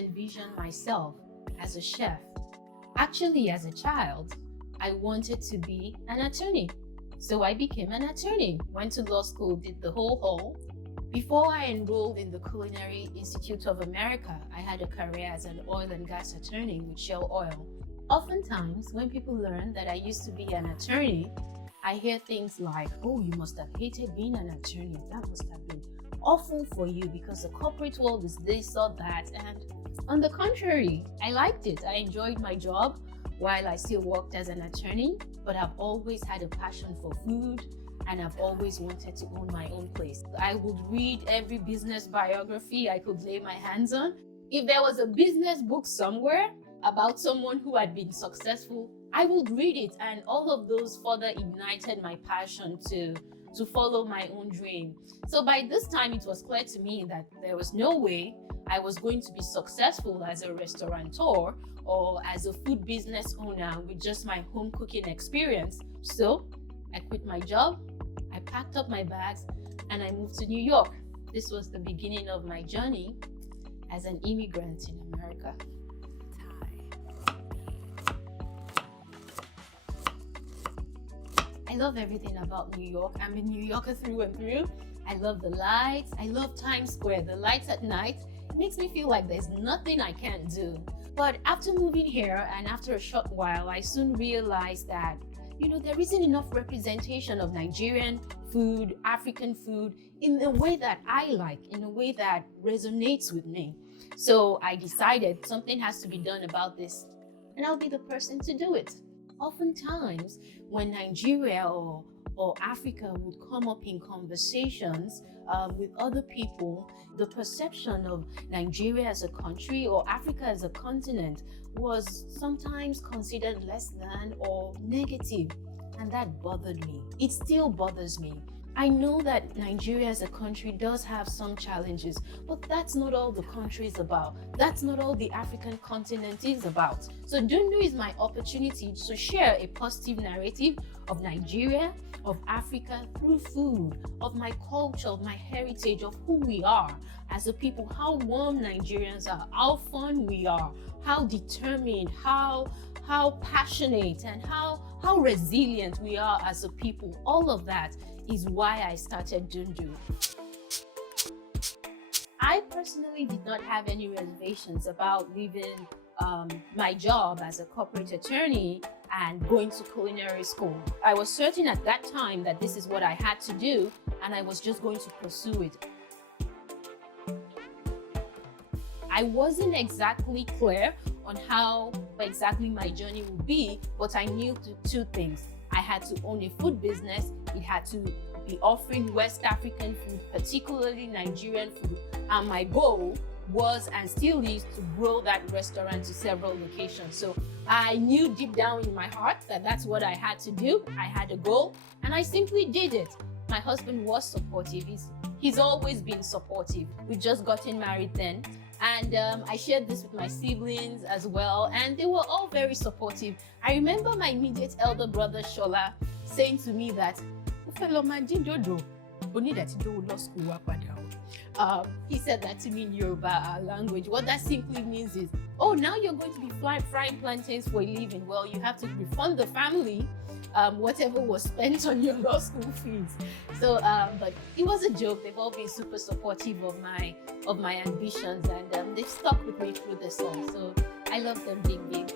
envisioned myself as a chef. Actually, as a child, I wanted to be an attorney. So I became an attorney, went to law school, did the whole haul. Before I enrolled in the Culinary Institute of America, I had a career as an oil and gas attorney with Shell Oil. Oftentimes, when people learn that I used to be an attorney, I hear things like, oh, you must have hated being an attorney. That must have been awful for you because the corporate world is this or that. And on the contrary, I liked it. I enjoyed my job while I still worked as an attorney, but I've always had a passion for food and I've always wanted to own my own place. I would read every business biography I could lay my hands on. If there was a business book somewhere about someone who had been successful, I would read it, and all of those further ignited my passion to follow my own dream. So by this time, it was clear to me that there was no way I was going to be successful as a restaurateur or as a food business owner with just my home cooking experience. So I quit my job, I packed up my bags, and I moved to New York. This was the beginning of my journey as an immigrant in America. I love everything about New York. I'm a New Yorker through and through. I love the lights. I love Times Square. The lights at night, it makes me feel like there's nothing I can't do. But after moving here and after a short while, I soon realized that, there isn't enough representation of Nigerian food, African food in a way that I like, in a way that resonates with me. So I decided something has to be done about this, and I'll be the person to do it. Oftentimes, when Nigeria or Africa would come up in conversations with other people, the perception of Nigeria as a country or Africa as a continent was sometimes considered less than or negative, and that bothered me. It still bothers me. I know that Nigeria as a country does have some challenges, but that's not all the country is about. That's not all the African continent is about. So DUNDU is my opportunity to share a positive narrative of Nigeria, of Africa through food, of my culture, of my heritage, of who we are as a people, how warm Nigerians are, how fun we are, how determined, how passionate, and how resilient we are as a people. All of that is why I started DUNDU. I personally did not have any reservations about leaving my job as a corporate attorney and going to culinary school. I was certain at that time that this is what I had to do, and I was just going to pursue it. I wasn't exactly clear on how exactly my journey would be, but I knew two things. I had to own a food business. It had to be offering West African food, particularly Nigerian food. And my goal was and still is to grow that restaurant to several locations. So I knew deep down in my heart that that's what I had to do. I had a goal and I simply did it. My husband was supportive. He's always been supportive. We just gotten married then. And I shared this with my siblings as well, and they were all very supportive. I remember my immediate elder brother, Shola, saying to me that, he said that to me in Yoruba language. What that simply means is, oh, now you're going to be frying plantains for a living. Well, you have to refund the family whatever was spent on your law school fees. So, but it was a joke. They've all been super supportive of my ambitions, and they've stuck with me through this all. So I love them big.